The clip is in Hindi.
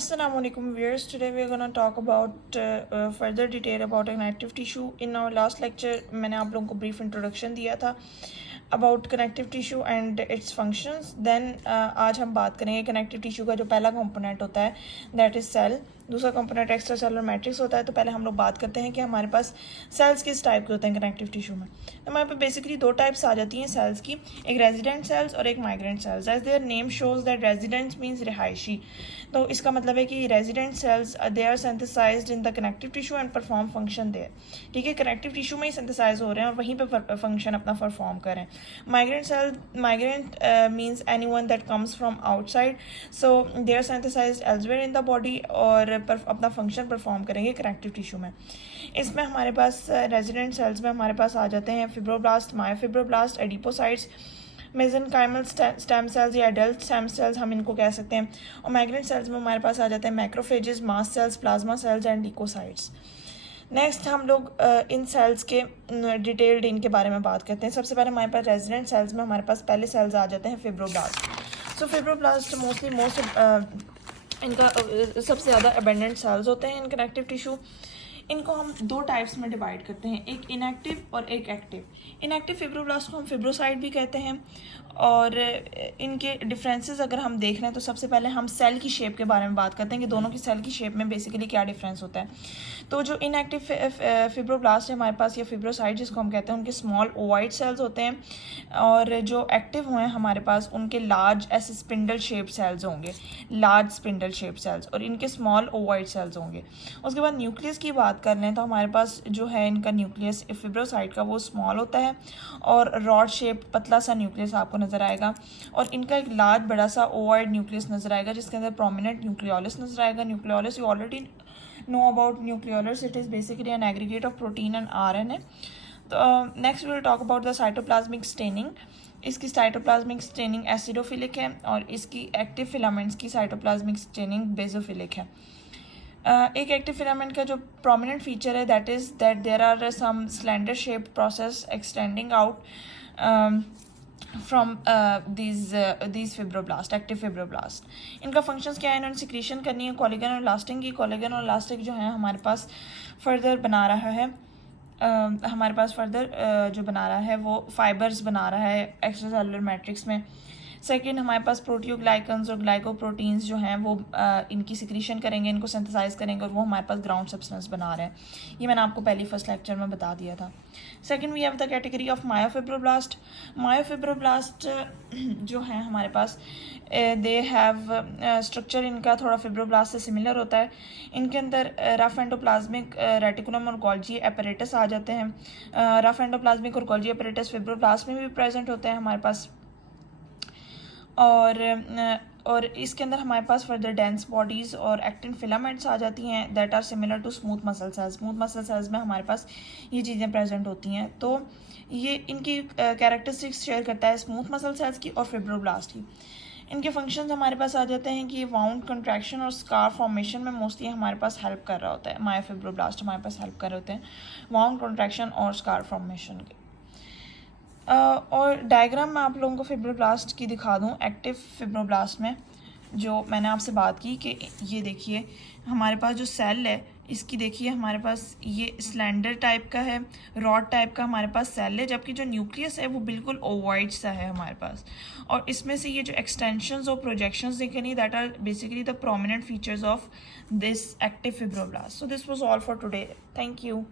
Assalamu alaikum viewers. Today we are going to talk about further detail about connective tissue. In our last lecture मैंने आप लोगों को brief introduction दिया था about connective tissue and its functions. Then आज हम बात करेंगे connective tissue का जो पहला component होता है that is cell. दूसरा कंपोनेंट एक्स्ट्रा सेलुलर मैट्रिक्स होता है. तो पहले हम लोग बात करते हैं कि हमारे पास सेल्स किस टाइप के होते हैं कनेक्टिव टिश्यू में. तो हमारे पास बेसिकली दो टाइप्स आ जाती हैं सेल्स की, एक रेजिडेंट सेल्स और एक migrant cells. As their name shows that resident means रिहायशी. तो इसका मतलब है कि resident cells they are synthesized in the connective tissue and perform function there. ठीक है, कनेक्टिव टिश्यू में ही सिंथेसाइज हो रहे हैं और वहीं पे फंक्शन अपना परफॉर्म कर रहे हैं. Migrant means anyone that comes from outside, so they are synthesized elsewhere in the body और अपना फंक्शन परफॉर्म करेंगे कनेक्टिव टिश्यू में. इसमें हमारे पास रेजिडेंट सेल्स में हमारे पास आ जाते हैं fibroblast, myofibroblast, adipocytes, mesenchymal stem cells या एडल्ट स्टेम सेल्स हम इनको कह सकते हैं. और माइग्रेंट सेल्स में हमारे पास आ जाते हैं macrophages, mast cells, plasma cells and leucocytes. Next हम लोग इन सेल्स के डिटेल्ड इनके बारे में बात करते हैं. सबसे पहले हमारे पास रेजिडेंट सेल्स में हमारे पास पहले सेल्स आ जाते हैं फिब्रोब्लास्ट. सो फिब्रोब्लास्ट इनका सबसे ज़्यादा अबेंडेंट सेल्स होते हैं इन कनेक्टिव टिश्यू. इनको हम दो टाइप्स में डिवाइड करते हैं, एक इनएक्टिव और एक एक्टिव. इनएक्टिव फिब्रोब्लास्ट को हम फिब्रोसाइट भी कहते हैं. और इनके डिफरेंसेस अगर हम देख रहे हैं तो सबसे पहले हम सेल की शेप के बारे में बात करते हैं कि दोनों की सेल की शेप में बेसिकली क्या डिफरेंस होता है. तो जो इनएक्टिव फिब्रोब्लास्ट है हमारे पास, या फिब्रोसाइट जिसको हम कहते हैं, उनके स्मॉल ओवाइड सेल्स होते हैं. और जो एक्टिव हुए हैं हमारे पास उनके लार्ज ऐसे स्पिंडल शेप सेल्स होंगे, लार्ज स्पिंडल शेप सेल्स, और इनके स्मॉल ओवाइड सेल्स होंगे. उसके बाद न्यूक्लियस की बात कर लें तो हमारे पास जो है इनका न्यूक्लियस फिब्रोसाइट का वो स्मॉल होता है और रॉड शेप पतला सा न्यूक्लियस आपको नज़र आएगा. और इनका एक लार्ज बड़ा सा ओवाइड न्यूक्लियस नज़र आएगा जिसके अंदर प्रोमिनेंट न्यूक्लियोलस नज़र आएगा. Nucleolus you already know about nucleolus. It is basically an aggregate of protein and RNA. Next we will talk about the cytoplasmic staining. इसकी साइटोप्लाज्मिक स्टेनिंग एसिडोफिलिक है और इसकी एक्टिव फिलामेंट्स की साइटोप्लाज्मिक स्टेनिंग बेसोफिलिक है. एक एक्टिव फिलामेंट का जो प्रोमिनेंट फीचर है that is that there are some slender shape process extending out from these fibroblast, active fibroblast. इनका फंक्शंस क्या है, इन्होंने सिक्रीशन करनी है कोलेजन और इलास्टिन की. कोलेजन और इलास्टिक जो है हमारे पास फर्दर बना रहा है हमारे पास फर्दर जो बना रहा है वो फाइबर्स बना रहा है एक्स्ट्रा सेलुलर मैट्रिक्स में. सेकेंड हमारे पास प्रोटियोग्लाइकन्स और ग्लाइकोप्रोटीन्स जो हैं वो इनकी सिक्रीशन करेंगे, इनको सिंथेसाइज करेंगे और वो हमारे पास ग्राउंड सब्सटेंस बना रहे हैं. ये मैंने आपको पहली फर्स्ट लेक्चर में बता दिया था. Second we have the category of myofibroblast. Myofibroblast जो हैं हमारे पास दे हैव स्ट्रक्चर इनका थोड़ा फिब्रोब्लास्ट से सिमिलर होता है. इनके अंदर रफ एंडोप्लाज्मिक रेटिकुलम और गोल्जी अपैरेटस आ जाते हैं. रफ एंडोप्लाज्मिक और गोल्जी अपैरेटस फिब्रोब्लास्ट में भी प्रेजेंट होते हैं हमारे पास. और इसके अंदर हमारे पास फर्दर डेंस बॉडीज़ और एक्टिन फिलामेंट्स आ जाती हैं that are similar to smooth muscle cells. Smooth muscle cells में हमारे पास ये चीज़ें प्रेजेंट होती हैं. तो ये इनकी कैरेक्टरिस्टिक्स शेयर करता है स्मूथ मसल सेल्स की और फिब्रोब्लास्ट की. इनके फंक्शंस हमारे पास आ जाते हैं कि ये वाउंड कंट्रैक्शन और स्कार फॉर्मेशन में मोस्टली हमारे पास हेल्प कर रहा होता है. मायोफिब्रोब्लास्ट हमारे पास हेल्प कर रहे होते हैं वाउंड कंट्रैक्शन और स्कार फॉर्मेशन के. और डायग्राम मैं आप लोगों को फिब्रोब्लास्ट की दिखा दूं. एक्टिव फिब्रोब्लास्ट में जो मैंने आपसे बात की कि ये देखिए हमारे पास जो सेल है इसकी देखिए हमारे पास ये स्लेंडर टाइप का है, रॉड टाइप का हमारे पास सेल है, जबकि जो न्यूक्लियस है वो बिल्कुल ओवॉइड सा है हमारे पास. और इसमें से ये जो एक्सटेंशंस और प्रोजेक्शंस दिखेंगी that are basically the prominent features of this active fibroblast. So this was all for today. Thank you.